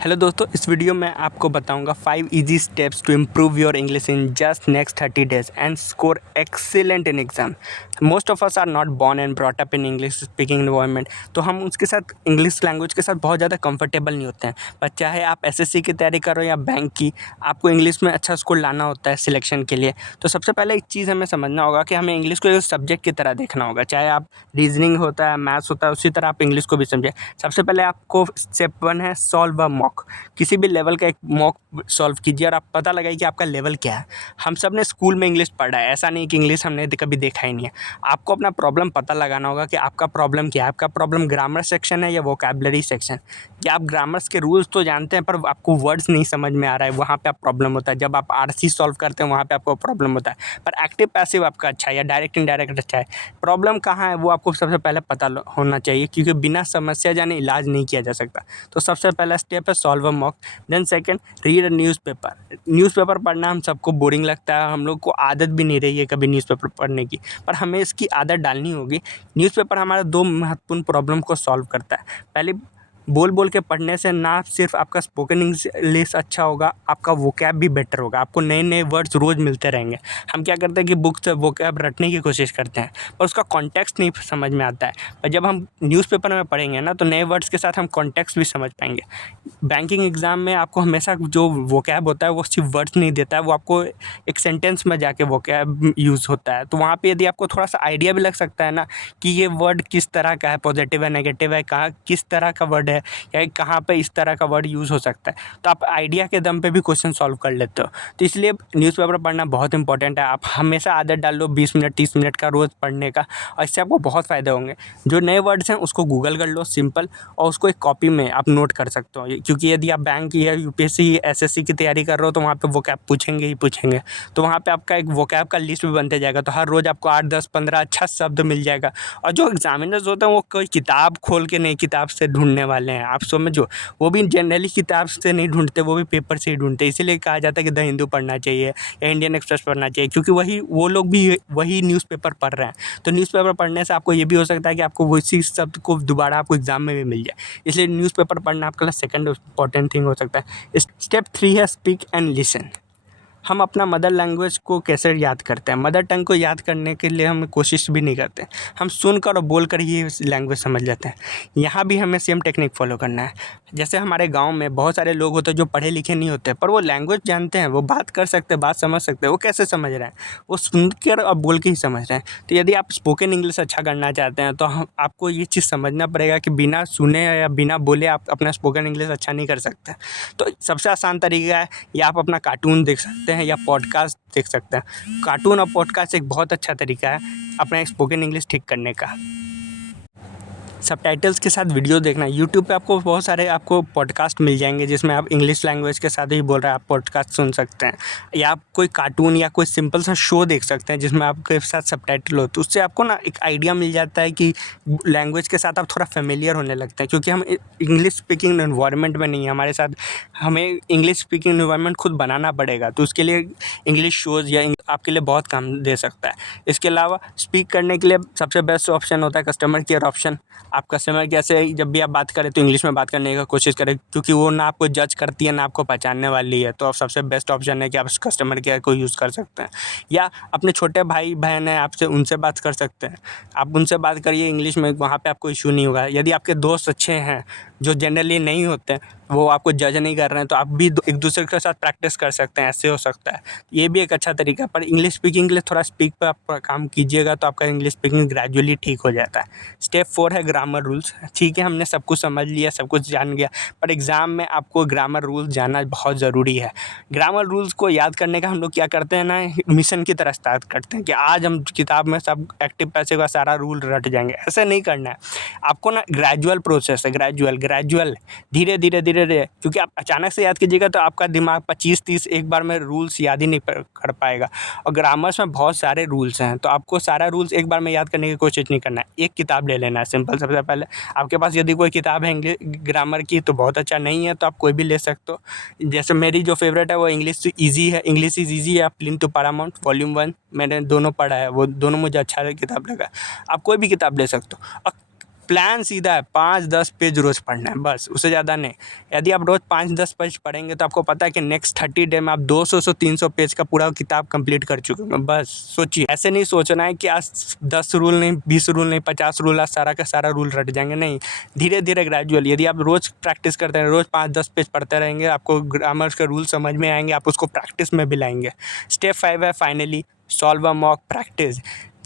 Hello दोस्तों, इस video में आपको बताऊंगा 5 easy steps to improve your English in just next 30 days and score excellent in exam. Most of us are not born and brought up in English speaking environment, तो हम उसके साथ English language के साथ बहुत ज़्यादा कंफर्टेबल नहीं होते हैं। पर चाहे आप एसएससी की तैयारी करो या बैंक की, आपको इंग्लिश में अच्छा स्कोर लाना होता है सिलेक्शन के लिए। तो सबसे पहले एक चीज़ हमें समझना होगा कि हमें इंग्लिश को एक सब्जेक्ट की तरह देखना होगा। चाहे आप रीजनिंग होता है, मैथ्स होता है, उसी तरह आप इंग्लिश को भी समझें। सबसे पहले आपको स्टेप 1 है सॉल्व अ मॉक। किसी भी लेवल का एक मॉक सॉल्व कीजिए और आप पता लगाइए कि आपका लेवल क्या है। हम सब ने स्कूल में इंग्लिश पढ़ा है, ऐसा नहीं कि इंग्लिश हमने कभी देखा ही नहीं है। आपको अपना प्रॉब्लम पता लगाना होगा कि आपका प्रॉब्लम क्या है। आपका प्रॉब्लम ग्रामर सेक्शन है या वोकैबुलरी सेक्शन। क्या आप ग्रामर्स के रूल्स तो जानते हैं पर आपको वर्ड्स नहीं समझ में आ रहा है, वहाँ पे आप प्रॉब्लम होता है। जब आप आरसी सॉल्व करते हैं वहाँ पे आपको प्रॉब्लम होता है। पर एक्टिव पैसिव आपका अच्छा है या डायरेक्ट इनडायरेक्ट अच्छा है। प्रॉब्लम कहाँ है वो आपको सबसे पहले पता होना चाहिए, क्योंकि बिना समस्या जाने इलाज नहीं किया जा सकता। तो सबसे पहला स्टेप है solve a mock. Then second, read a newspaper. Newspaper पढ़ना हम सबको बोरिंग लगता है, हम लोग को आदत भी नहीं रही है कभी न्यूज़पेपर पढ़ने की, पर हमें इसकी आदत डालनी होगी। न्यूज़पेपर हमारा 2 महत्वपूर्ण प्रॉब्लम को सॉल्व करता है। पहली, बोल बोल के पढ़ने से ना सिर्फ आपका स्पोकन इंग्लिश अच्छा होगा, आपका वोकैब भी बेटर होगा। आपको नए नए वर्ड्स रोज़ मिलते रहेंगे। हम क्या करते हैं कि बुक से वोकैब रटने की कोशिश करते हैं, पर उसका कॉन्टेक्स्ट नहीं समझ में आता है। पर जब हम न्यूज़पेपर में पढ़ेंगे ना, तो नए वर्ड्स के साथ हम कॉन्टेक्स्ट भी समझ पाएंगे। बैंकिंग एग्ज़ाम में आपको हमेशा जो वोकैब होता है वो सिर्फ वर्ड्स नहीं देता है, वो आपको एक सेंटेंस में जाके वोकैब यूज़ होता है। तो वहाँ पे यदि आपको थोड़ा सा आइडिया भी लग सकता है ना कि ये वर्ड किस तरह का है, पॉजिटिव है, नेगेटिव है, कहाँ किस तरह का वर्ड है या कहाँ पे इस तरह का वर्ड यूज़ हो सकता है, तो आप आइडिया के दम पे भी क्वेश्चन सॉल्व कर लेते हो। तो इसलिए न्यूज़पेपर पढ़ना बहुत इंपॉर्टेंट है। आप हमेशा आदत डाल लो 20 मिनट 30 मिनट का रोज़ पढ़ने का, और इससे आपको बहुत फ़ायदे होंगे। जो नए वर्ड्स हैं उसको गूगल कर लो सिंपल, और उसको एक कॉपी में आप नोट कर सकते हो। क्योंकि यदि आप बैंक या यूपीएससी एसएससी की तैयारी कर रहे हो तो वहाँ पे वोकैब पूछेंगे ही पूछेंगे। तो वहाँ पे आपका एक वोकैब का लिस्ट भी बनते जाएगा। तो हर रोज़ आपको 8 10 15 अच्छा शब्द मिल जाएगा। और जो एग्जामिनर्स होते हैं वो कोई किताब खोल के नहीं किताब से ढूंढने वाले हैं, आप समझो। वो भी जनरली किताब से नहीं ढूंढते, वो भी पेपर से ही ढूंढते। इसीलिए कहा जाता है कि द हिंदू पढ़ना चाहिए या इंडियन एक्सप्रेस पढ़ना चाहिए, क्योंकि वो लोग भी वही न्यूज़पेपर पढ़ रहे हैं। तो न्यूज़पेपर पढ़ने से आपको ये भी हो सकता है कि आपको उसी शब्द को दोबारा आपको एग्जाम में भी मिल जाए। इसलिए न्यूज़पेपर पढ़ना आपके लिए सेकंड इंपॉर्टेंट थिंग हो सकता है। स्टेप 3 है स्पीक एंड लिसन। हम अपना मदर लैंग्वेज को कैसे याद करते हैं? मदर टंग को याद करने के लिए हम कोशिश भी नहीं करते, हम सुनकर और बोलकर ही लैंग्वेज समझ लेते हैं। यहाँ भी हमें सेम टेक्निक फॉलो करना है। जैसे हमारे गांव में बहुत सारे लोग होते हैं जो पढ़े लिखे नहीं होते, पर वो लैंग्वेज जानते हैं, वो बात कर सकते हैं, बात समझ सकते हैं। वो कैसे समझ रहे हैं? वो सुनकर और बोल के ही समझ रहे हैं। तो यदि आप स्पोकन इंग्लिश अच्छा करना चाहते हैं तो आपको ये चीज़ समझना पड़ेगा कि बिना सुने या बिना बोले आप अपना स्पोकन इंग्लिश अच्छा नहीं कर सकते। तो सबसे आसान तरीका है, या आप अपना कार्टून देख सकते हैं या पॉडकास्ट देख सकते हैं। कार्टून और पॉडकास्ट एक बहुत अच्छा तरीका है अपना स्पोकन इंग्लिश ठीक करने का। सबटाइटल्स के साथ वीडियो देखना। यूट्यूब पे आपको बहुत सारे आपको पॉडकास्ट मिल जाएंगे जिसमें आप इंग्लिश लैंग्वेज के साथ ही बोल रहे हैं, आप पॉडकास्ट सुन सकते हैं। या आप कोई कार्टून या कोई सिंपल सा शो देख सकते हैं जिसमें आपके साथ सबटाइटल हो, तो उससे आपको ना एक आइडिया मिल जाता है कि लैंग्वेज के साथ आप थोड़ा फेमिलियर होने लगते हैं। क्योंकि हम इंग्लिश स्पीकिंग एनवायरनमेंट में नहीं है, हमारे साथ हमें इंग्लिश स्पीकिंग एनवायरनमेंट खुद बनाना पड़ेगा। तो उसके लिए इंग्लिश शोज़ या आपके लिए बहुत काम दे सकता है। इसके अलावा स्पीक करने के लिए सबसे बेस्ट ऑप्शन होता है कस्टमर केयर ऑप्शन। आप कस्टमर केयर से जब भी आप बात करें तो इंग्लिश में बात करने की कोशिश करें, क्योंकि वो ना आपको जज करती है ना आपको पहचानने वाली है। तो अब सबसे बेस्ट ऑप्शन है कि आप कस्टमर केयर को यूज़ कर सकते हैं। या अपने छोटे भाई बहन हैं आपसे, उनसे बात कर सकते हैं। आप उनसे बात करिए इंग्लिश में, वहाँ पे आपको इशू नहीं होगा। यदि आपके दोस्त अच्छे हैं जो जनरली नहीं होते, वो आपको जज नहीं कर रहे हैं, तो आप भी एक दूसरे के साथ प्रैक्टिस कर सकते हैं। ऐसे हो सकता है, ये भी एक अच्छा तरीका है। पर इंग्लिश स्पीकिंग के लिए थोड़ा स्पीक पर आप काम कीजिएगा तो आपका इंग्लिश स्पीकिंग ग्रेजुअली ठीक हो जाता है। स्टेप 4 है ग्रामर रूल्स। ठीक है, हमने सब कुछ समझ लिया, सब कुछ जान गया, पर एग्ज़ाम में आपको ग्रामर रूल्स जानना बहुत ज़रूरी है। ग्रामर रूल्स को याद करने का हम लोग क्या करते हैं ना, मिशन की तरह स्टार्ट करते हैं कि आज हम किताब में सब एक्टिव पैसिव का सारा रूल रट जाएंगे। ऐसे नहीं करना है आपको ना, ग्रेजुअल प्रोसेस है, ग्रेजुअल धीरे धीरे धीरे धीरे। क्योंकि आप अचानक से याद कीजिएगा तो आपका दिमाग 25-30 एक बार में रूल्स याद ही नहीं कर पाएगा। और ग्रामर्स में बहुत सारे रूल्स हैं, तो आपको सारा रूल्स एक बार में याद करने की कोशिश नहीं करना है। एक किताब ले लेना है सिंपल। सबसे पहले आपके पास यदि कोई किताब है इंग्लिश ग्रामर की तो बहुत अच्छा, नहीं है तो आप कोई भी ले सकते हो। जैसे मेरी जो फेवरेट है वो इंग्लिश ईजी है, इंग्लिश इज़ ईजी या प्लिंथ टू पैरामाउंट वॉल्यूम 1, मैंने दोनों पढ़ा है, वो दोनों मुझे अच्छा किताब लगा। आप कोई भी किताब ले सकते हो। और प्लान सीधा है, 5-10 पेज रोज़ पढ़ना है बस, उससे ज़्यादा नहीं। यदि आप रोज़ 5-10 पेज पढ़ेंगे तो आपको पता है कि नेक्स्ट 30 डे में आप 200 से 300 पेज का पूरा किताब कंप्लीट कर चुके होंगे। बस सोचिए, ऐसे नहीं सोचना है कि आज 10 रूल नहीं, 20 रूल नहीं, 50 रूल, आज सारा का सारा रूल रट जाएंगे। नहीं, धीरे धीरे ग्रेजुअल, यदि आप रोज़ प्रैक्टिस करते हैं, रोज़ 5-10 पेज पढ़ते रहेंगे, आपको ग्रामर के रूल समझ में आएंगे, आप उसको प्रैक्टिस में भी लाएंगे। स्टेप 5 है finally solve a mock practice.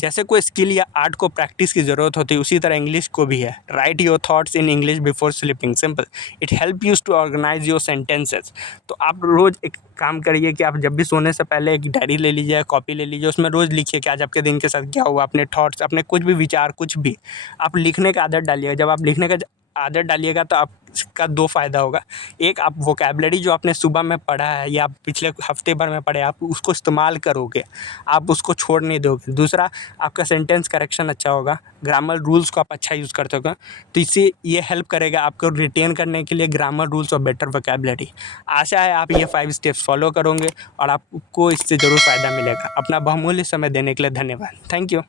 जैसे कोई स्किल या आर्ट को प्रैक्टिस की ज़रूरत होती है, उसी तरह इंग्लिश को भी है। Write your thoughts in English before sleeping, simple. It help us to organise your sentences. तो आप रोज़ एक काम करिए कि आप जब भी सोने से पहले एक डायरी ले लीजिए, कॉपी ले लीजिए, उसमें रोज़ लिखिए कि आज आपके दिन के साथ क्या हुआ, अपने थॉट्स, अपने कुछ भी विचार, कुछ भी आप लिखने का आदत डालिएगा। जब आप लिखने का आदत डालिएगा तो आपका 2 फ़ायदा होगा। एक, आप वोकैबुलरी जो आपने सुबह में पढ़ा है या पिछले हफ्ते भर में पढ़े, आप उसको इस्तेमाल करोगे, आप उसको छोड़ नहीं दोगे। दूसरा, आपका सेंटेंस करेक्शन अच्छा होगा, ग्रामर रूल्स को आप अच्छा यूज़ करते होगे, तो इससे ये हेल्प करेगा आपको रिटेन करने के लिए ग्रामर रूल्स और बेटर वोकैबुलरी। आशा है आप ये 5 स्टेप्स फॉलो करोगे और आपको इससे ज़रूर फ़ायदा मिलेगा। अपना बहुमूल्य समय देने के लिए धन्यवाद। Thank you.